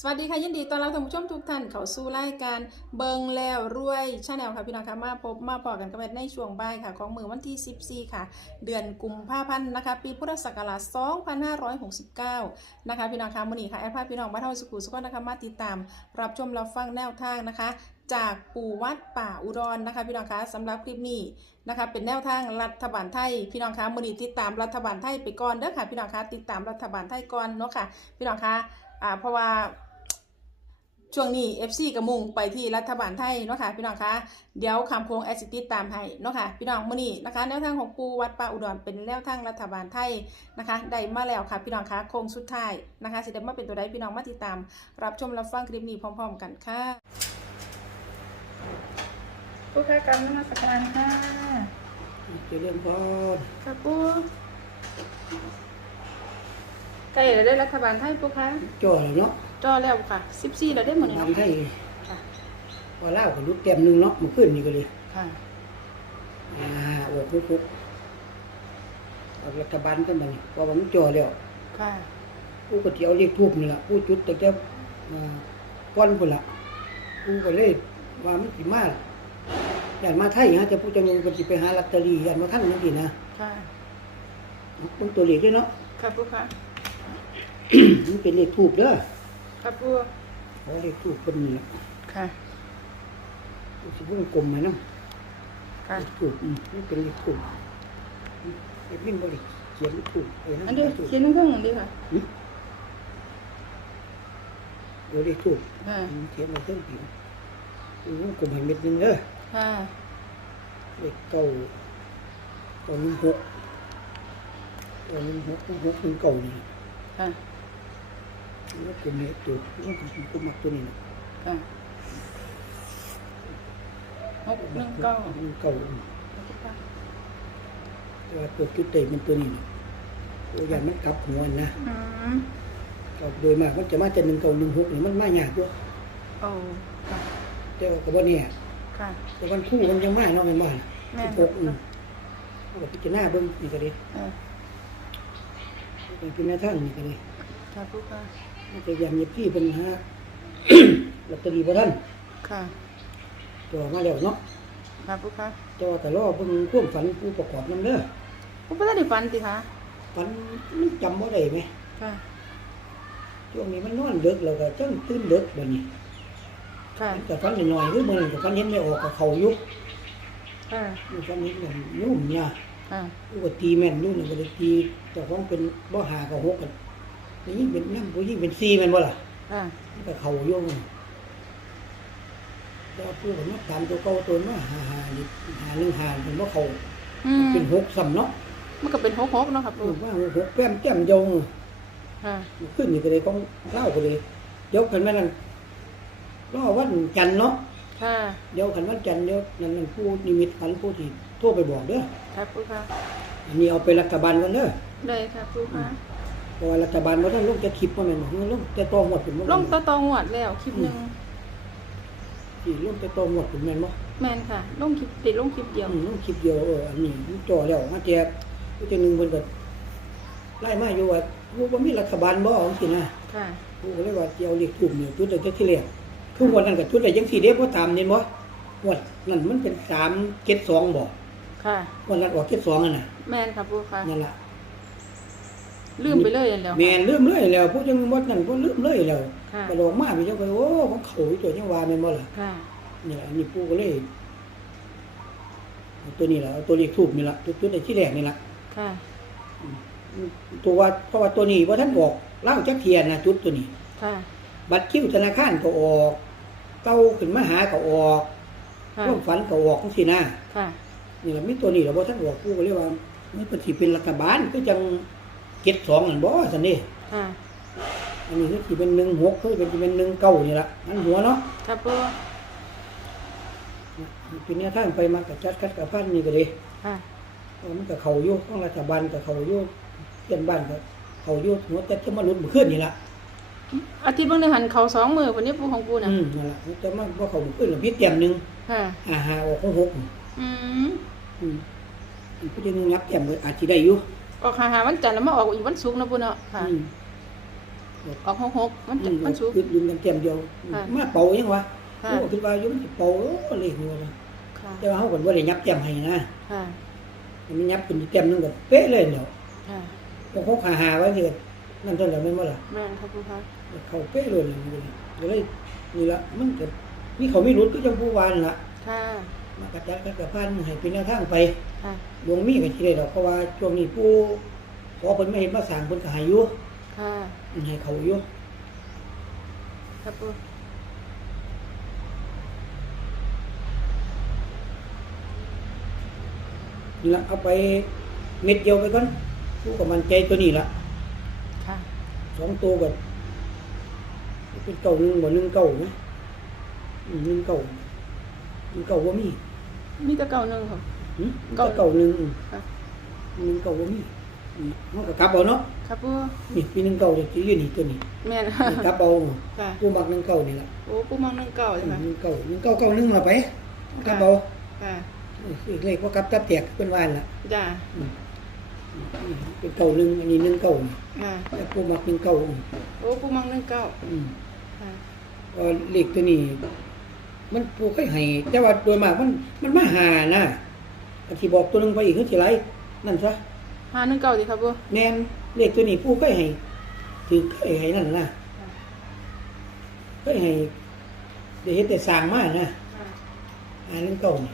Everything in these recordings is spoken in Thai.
สวัสดีค่ะยินดีต้อนรับท่านผู้ชมทุกท่านเข้าสู่รายการเบิงแล้วรวยชาแนลค่ะพี่น้องค่ะมาพบมาพอกันกันในช่วงบ่ายค่ะ ของมือวันที่ 14 ค่ะ เดือนกุมภาพันธ์นะคะ ปีพุทธศักราช 2569 นะคะพี่น้องค่ะมื้อนี้ค่ะแอดพาพี่น้องมาเท่าสุขุสุขนะคะมาติดตาม รับชมรับฟังแนวทางนะคะ จากปู่วัดป่าอุดรนะคะพี่น้องคะสำหรับคลิปนี้นะคะ เป็นแนวทางรัฐบาลไทยพี่น้องคะมื้อนี้ติดตามรัฐบาลไทยไปก่อนเด้อค่ะพี่น้องคะติดตามรัฐบาลไทยก่อนเนาะค่ะพี่น้องคะอ่าเพราะว่า ช่วงนี้ FC กระมุงไปที่รัฐบาลไทยเนาะค่ะพี่น้องคะเดี๋ยวคำโคงแอซิติดตามให้เนาะค่ะพี่น้องมื้อนี้นะคะแนวทางของปูวัดป่าอุดรเป็นแนวทางรัฐบาลไทยนะคะได้มาแล้วค่ะพี่น้องคะโคงสุดท้ายนะคะสิได้มาเป็นตัวใดพี่น้องมาติดตาม รับชมรับฟังคลิปนี้พร้อม ๆ กันค่ะผู้ค้ากรรมนมัสการค่ะเจะเรื่องพอค่ะปูใกล้แล้วได้รัฐบาลไทยปูคะจ่อแล้วเนาะ จอแล้วค่ะ14แล้วได้หมดแล้วน้ำไทยค่ะพอเล่าวกับรุดเต็มหนึงเนาะมันขึ้นนี่ก็เลยค่ะอ่าโอ้คุกคุกเอารัฐบาลกันมานี่เพราะว่ามันจ่อแล้วค่ะผู้ก็เที่ยวเรียกทูบนี่ล่ะผู้จุดแต่แต่อ่าก้อนพุ่นล่ะผู้ก็เลยว่ามันสิมาอยากมาไทยฮะจะผู้จังงก็สิไปหาลอตเตอรี่อยากมาทันจังซี่นะค่ะต้องตัวเลขด้วยเนาะค่ะปูคะมันเป็นเลขทูบเด้อ ค่ะปูขอเลขทูบเพิ่นนี่ล่ะค่ะ สิวงกลมให้นำค่ะ ถูกอืมนี่เป็นเลขถูกไอ้พิมพ์บริเขียนถูกไอ้นั่นอันเดียวถูกเขียนเครื่องหนึ่งดีค่ะเดี๋ยวเลขถูกค่ะเขียนมาเครื่องผิวอืมกลุ่มให้เม็ดหนึงเด้อ ค่ะเลขเก้าเก้าหนึ่งหกเก้าหนึ่งหกหนึ่งหกหนึ่งเก้านี่ค่ะ แล้วกลุ่มนี้ตัวนี่กลุ่มกลุ่มมักตัวนี้นะค่ะหกหนึ่งเก้าหนึ่งเก้าแต่ว่าตัวจุดเตะมันตัวนี้นะตัวอย่างมันกลับหัวนะอืมก็โดยมากมันจะมาแต่หนึ่งเก้าหนึ่งหกนี่มันมายากด้วยโอ้ค่ะแต่ว่าก็บ่เนี่ยค่ะ แต่วันคู่มันยังมาเนาะแม่นบ่ล่ะแม่นสิบหกอืมเอาก็พิจารณาเบิ่งนี่ก็ดีเออเป็นเป็นแนวทางนี่ก็ดี ค่ะปูค่ะ มันจะยังยีบที่เป็นหาลอตเตอรี่บ่ทันค่ะตัวมาแล้วเนาะค่ะปูค่ะแต่ว่าก็รอเบิ่งความฝันผู้ประกอบนำเด้อปูไม่ได้ฝันสิคะฝันมันจำบ่ได้ไหมค่ะช่วงนี้มันนอนดึกแล้วก็จังตื่นดึกบัดนี้ค่ะมันก็ฝันน้อยๆคือมื้อนั้นก็ฝันเห็นได้ออกกับเขาอยู่ค่ะมันฝันเห็นกันยุ่มยาค่ะผู้ก็ตีแม่นอยู่นี่ก็เลยตีเจ้าของเป็นบ่หากับหกกัน นี่ยิ่งเป็นนำผู้ยิ่งเป็น4แม่นบ่ล่ะค่ะมันก็เขาโยงแล้วผู้ผมมาตามตัวเก่าตัวมาหาหานี่หาหนึ่งหาเป็นว่าเขาอืมเป็นหกซ้ำเนาะมันก็เป็นหกหกเนาะค่ะเอปูอว่าหกแป้มแก้มโยงค่ะขึ้นนี่ก็เลยต้องเล่าก็เลยเดี๋ยวกันแม่นั่นรอวันจันทร์เนาะค่ะเดี๋ยวกันวันจันทร์เดี๋ยวนั่นนั่นผู้นิมิตฝันผู้ที่โทรไปบอกเด้อค่ะปูค่ะอันนี้เอาไปรัฐบาลกันเด้อเลยค่ะปูค่ะ เพราะว่ารัฐบาลว่าท่านลงจะคลิปว่าแม่นบ่ลงจะตอหมดเป็นบ่ลงต่อตองวดแล้วคลิปหนึ่งที่ลงจะตอหมดเป็นแม่นบ่แมนค่ะ ลงคลิปติดลงคลิปเดียวอืมลงคลิปเดียวเอออันนี้มันจ่อแล้วมาแจกผู้จังหนึงเพิ่นก็ไล่มาอยู่ว่าผู้บ่มีรัฐบาลบ่จังซี่นะ ค่ะ ผู้ก็เลยว่าสิเอาเลขกลุ่มนี่จุดได้ที่แรกคือวันนั้นก็จุดได้จังซี่เด้บ่ตามนี่บ่งวดนั้นมันเป็น372บ่ค่ะ วันนั้นออก72อะน่ะแมนค่ะปูค่ะนั่นล่ะ ลืมไปเลยอันเดียวแม่นลืมเลยแล้วผู้จังวัดนั้นก็ลืมเลยแล้วค่ะก็ลงมาไปจังไปโอ้ของเขาอยู่ตัวจังว่าแม่นบ่ล่ะค่ะนี่ล่ะอันนี้ผู้ก็เลยเอาตัวนี้ล่ะเอาตัวเลขทูบนี่ล่ะจุดได้ที่แรกนี่ล่ะค่ะตัวว่าเพราะว่าตัวนี้ว่าท่านบอกเล่าจักเทียนนะจุดตัวนี้ ค่ะบัตรคิวธนาคารก็ออกเก้าขึ้นมาหาก็ออกค่ะความฝันก็ออกจังซี่นะค่ะ นี่ล่ะมีตัวนี้ล่ะบ่ท่านบอกกูก็เรียกว่ามันเป็นสิเป็นรัฐบาลคื อจัง72นั่นบ่ซั่นนี่ค่ะอันนี้คือสิเป็น16คือเป็นสิเป็น19นี่ล่ะมันหัวเนาะค่ะปูเป็นแนวทางไปมากับจัดคัดกับพันนี่ก็เลยค่ะเพราะมันก็เข้าอยู่ของรัฐบาลก็เข้าอยู่เพื่อนบ้านก็เข้าอยู่หัวแต่จะมาหลุดมื้อคืนนี่ล่ะอาทิตย์เบางเดือนหันเขาสองมือวันนี้ปูของปูน่ะอืมนั่นล่ะแต่มันบ่เข้ามื้อคืนแล้วพี่เตรียมหนึงค่ะอาหาออกของหกอืมอืมผู้ที่นับแต้มก็อาจสิได้อยู่ ออกหาหาวันจันทร์แล้วมาออกอีกวันศุกร์นะปูเนาะค่ะ อืมออกหกหกมันจะอืมมันสูงคือยืนกันเต็มเดียวค่ะ มาเป่ายังวะค่ะกูก็คิดว่าอยู่มันสิเป่าเออเลขนี่ว่าค่ะแต่ว่าเฮาก็บ่ได้ยับแต้มให้นะค่ะมันยับขึ้นอีกแต้มหนึงก็เป๊ะเลยเนาะค่ะพวกเขาหาหาไว้ที่ก็นั่นเท่านั้นแม่นบ่ล่ะ แม่นครับปูคะเขาเป๊ะเลยนะมันก็เลยก็เลยนี่ละมันก็มีเขาไม่รู้ก็จังผู้วานล่ะค่ะ มากระจัดกระพันให้เป็นแนวทางไปค่ะดวงมีก็สิได้ดอกเพราะว่าช่วงนี้ผู้ขอเพิ่นมาเห็นมาสร้างเพิ่นก็ให้อยู่ค่ะให้เขาอยู่ครับปูนี่ละเอาไปเม็ดเดียวไปก่อนผู้ก็มั่นใจตัวนี้ละค่ะ สองตัวก็เป็นเก่าหนึ่งบ่หนึ่งเก่านะอืมหนึ่งเก่า หนึ่งเก่าบ่มีมีแต่เก่าหนึ่งครับหึเก่าเก่าหนึ่งอืมค่ะหนึ่งเก่าบ่มีอืมมันก็กลับเอาเนาะครับปูนี่ปีหนึ่งเก่าจะอยู่นี่ตัวนี้แม่นนี่กลับเอาค่ะผู้มักหนึ่งเก่านี่ล่ะโอ้ปูมองหนึ่งเก่าใช่ไหมหนึ่งเก่าหนึ่งเก่าเก่าหนึ่งมาไปกลับเอาค่ะอีกเลขว่ากลับตับแตกเป็นวานล่ะจ้าอืมอืมเป็นเก่าหนึ่งอันนี้หนึ่งเก่านี่ค่ะแต่ผู้มักหนึ่งเก่าอืมโอ้ปูมองหนึ่งเก่าอืมค่ะก็เลขตัวนี้ มันผู้เคยให้แต่ว่าโดยมากมันมันมาหานะอันที่บอกตัวหนึงไปอีกคือสิไรนั่นซะห้าหนึ่งเก่าดีครับปูแม่นเลขตัวนี้ผู้เคยให้ถือเคยให้นั่นนะเคยให้ได้เฮ็ดแต่สร้างมานะค่ะหาหนึ่งเก่านี่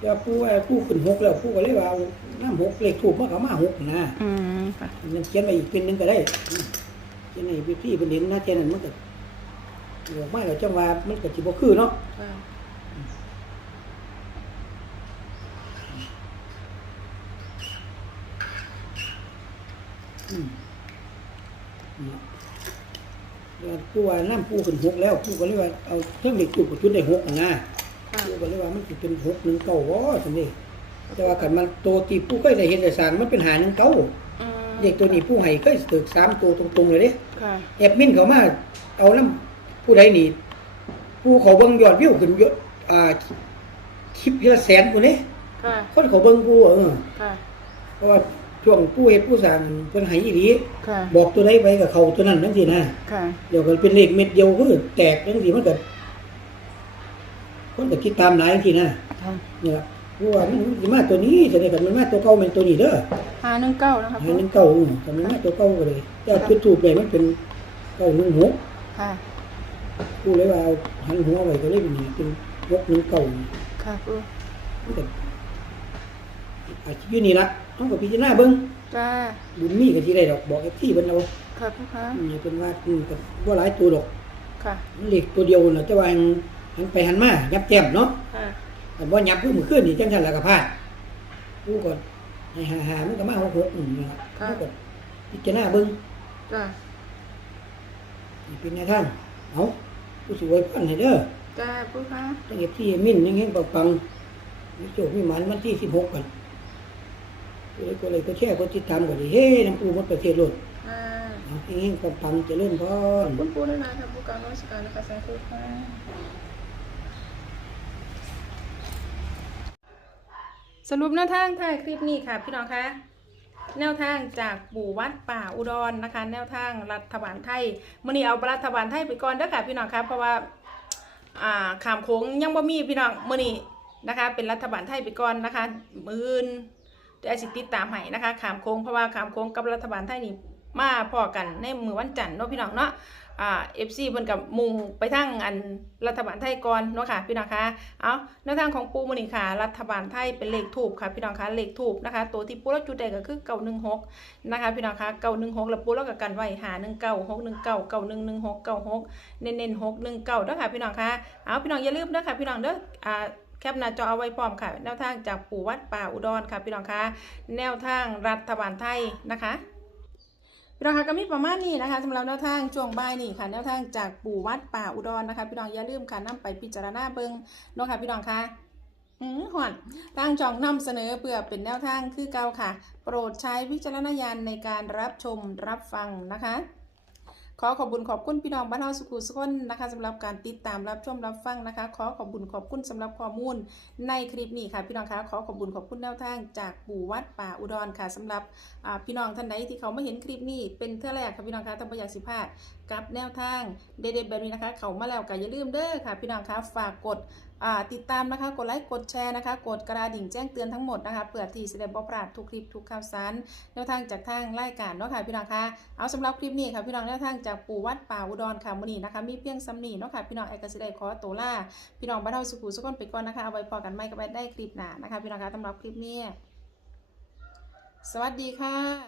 แล้วผู้ว่าผู้ขึ้นหกแล้วผู้ก็เลยว่าเอาน้ำหกเลขถูกมากกับมาหกนะอืมค่ะมันเขียนไปอีกเป็นหนึ่งก็ได้อืมเขียนให้พี่ๆเป็นเห็นนะเจนั้นมันก็ บอกมาแล้วจังว่ามันก็สิบ่คือเนาะค่ะอืมอืมแล้วผู้ว่าน้ำผู้ขึ้นหกแล้วผู้ก็เลยว่าเอาเครื่องเด็กจุดกับจุดได้หกอะนะค่ะผู้ก็เลยว่ามันสิเป็นหกหนึ่งเก้าวะสันนี่แต่ว่ากันมันโตที่ผู้เคยได้เห็นได้สารมันเป็นหาหนึ่งเก้าอืมเด็กตัวนี้ผู้ให้เคยตึกสามตัวตรงๆเลยเด้ค่ะแอบมินเขามาเอาน้ำ ผู้ใดนี่ผู้เขาเบิ่งยอดวิวขึ้นเยอะอ่าคลิปเยอะแสนคนนี้ค่ะ คนเขาเบิ่งผู้เออค่ะ เพราะว่าช่วงผู้เฮ็ดผู้สร้างเพิ่นให้อีหลีค่ะ บอกตัวใดไปกับเขาตัวนั้นจังซี่นะค่ะ เดี๋ยวก็เป็นเลขเม็ดเดียวคือแตกจังซี่มันก็คนก็คิดตามหลายจังซี่นะค่ะนี่ล่ะเพราะว่ามันสิมาตัวนี้แสดงกันมันมาตัวเก่าแม่นตัวนี้เด้อห้าหนึ่งเก้านะครับให้ปูมันเก่าอือแต่มันมาตัวเก่าก็เลยแต่จุดทูปเลยมันเป็นเก่าหนึ่งหกค่ะ ผู้เลยว่าเอาหันหัวไว้ก็เลยเป็นนี่เป็นยกหนึ่งเก่านี่ค่ะปูมันก็อาจสิอยู่นี่ล่ะเฮาก็พิจารณาเบิ่งจ้าบุญมีก็สิได้ดอกบอกให้ที่เพิ่นเอาค่ะปูคะอืมให้เพิ่นว่าอืมก็บ่หลายตัวดอกค่ะมันเลขตัวเดียวน่ะแต่ว่าหันหันไปหันมายับแจ่มเนาะค่ะแต่บ่ยับคือมื้อคืนนี่จังซั่นล่ะก็พลาดผู้ก็ให้หาหามันก็มาหกหกอืมนั่นล่ะผู้ก็พิจารณาเบิ่งจ้านี่เป็นแนวทางเอา ผู้สิไว้พันให้เด้อจ้าปูคะตั้งแต่ที่มิ้นยังเห็นปังๆมีโจกมีหมันวันที่16กันก็เลยก็เลยก็แช่ก็ติดตามก็ดีเฮ้น้ำปูหมดประเทศโลดค่ะเอาเฮงๆปังๆเจริญพรคุณปูด้วยนะครับปูการนมัสการนะคะสาธุค่ะสรุปแนวทางถ่ายคลิปนี้ค่ะ พี่น้องคะ แนวทางจากปู่วัดป่าอุดรนะคะ แนวทางรัฐบาลไทยมื่อนี้เอารัฐบาลไทยไปก่อนเด้อค่ะพี่น้องครับเพราะว่าอ่าขามโค้งยังบ่มีพี่น้องมื่อนี้นะคะ เป็นรัฐบาลไทยไปก่อนนะคะ มื่นเดี๋ยวสิติดตามให้นะคะขามโค้งเพราะว่าขามโค้งกับรัฐบาลไทยนี่มาพอกันในมือวันจันทร์เนาะพี่น้องเนาะ อ่า FC เพิ่นกับมุงไปทางอันรัฐบาลไทยก่อนเนาะค่ะพี่น้องคะเอาแนวทางของปูมือนี้ค่ะ รัฐบาลไทยเป็นเลขทูบค่ะพี่น้องคะเลขทูบนะคะ ตัวที่ปูเราจุดได้ก็คือ916นะคะพี่น้องคะ916แล้วปูเราก็กันไว้519 619 9116 96เน้นๆ619เด้อค่ะพี่น้องคะเอาพี่น้องอย่าลืมเด้อค่ะพี่น้องเด้ออ่าแคปหน้าจอเอาไว้พร้อมค่ะ แนวทางจากปู่วัดป่าอุดรค่ะพี่น้องคะแนวทางรัฐบาลไทยนะคะ พี่น้องคะก็มีประมาณนี้นะคะสำหรับแนวทางช่วงบ่ายนี่ค่ะแนวทางจากปู่วัดป่าอุดรนะคะ พี่น้องอย่าลืมค่ะนํไปพิจารณาเบิ้งเนาะค่ะพี่น้องคะอืมหอนทางจ่องนำเสนอเพื่อเป็นแนวทางคือเก่าค่ะ โปรดใช้วิจารณญาณในการรับชมรับฟังนะคะ ขอขอบคุญขอบคุณพี่น้องบ้านเฮาสุขุสุขนนะคะสำหรับการติดตามรับชมรับฟังนะคะ ขอขอบคุญขอบคุณสำหรับข้อมูลในคลิปนี้ค่ะ พี่น้องคะขอขอบคุญขอบคุณแนวทางจากปู่วัดป่าอุดรค่ะสำหรับพี่น้องท่านใดที่เขาไม่เห็นคลิปนี้เป็นเท่าแรกค่ะพี่น้องคะต้องประหยัดสิพาด กับแนวทางเด็ดๆแบบนี้นะคะ เขามาแล้วก็อย่าลืมเด้อค่ะ พี่น้องคะฝากกดติดตามนะคะ กดไลค์กดแชร์นะคะ กดกระดิ่งแจ้งเตือนทั้งหมดนะคะเพื่อที่จะได้บ่พลาดทุกคลิปทุกข่าวสารแนวทางจากทางรายการเนาะค่ะพี่น้องคะเอาสำหรับคลิปนี้ค่ะพี่น้องแนวทางจากปู่วัดป่าอุดรค่ะมื้อนี้นะคะ มีเพียงซ้ำนี้เนาะค่ะพี่น้องไอ้ก็สิได้ขอตัวลาพี่น้องบ้านเฮาสุขุสุขคนไปก่อนนะคะเอาไว้พอกันใหม่ก็ไปได้คลิปหน้านะคะ พี่น้องคะสำหรับคลิปนี้ สวัสดีค่ะ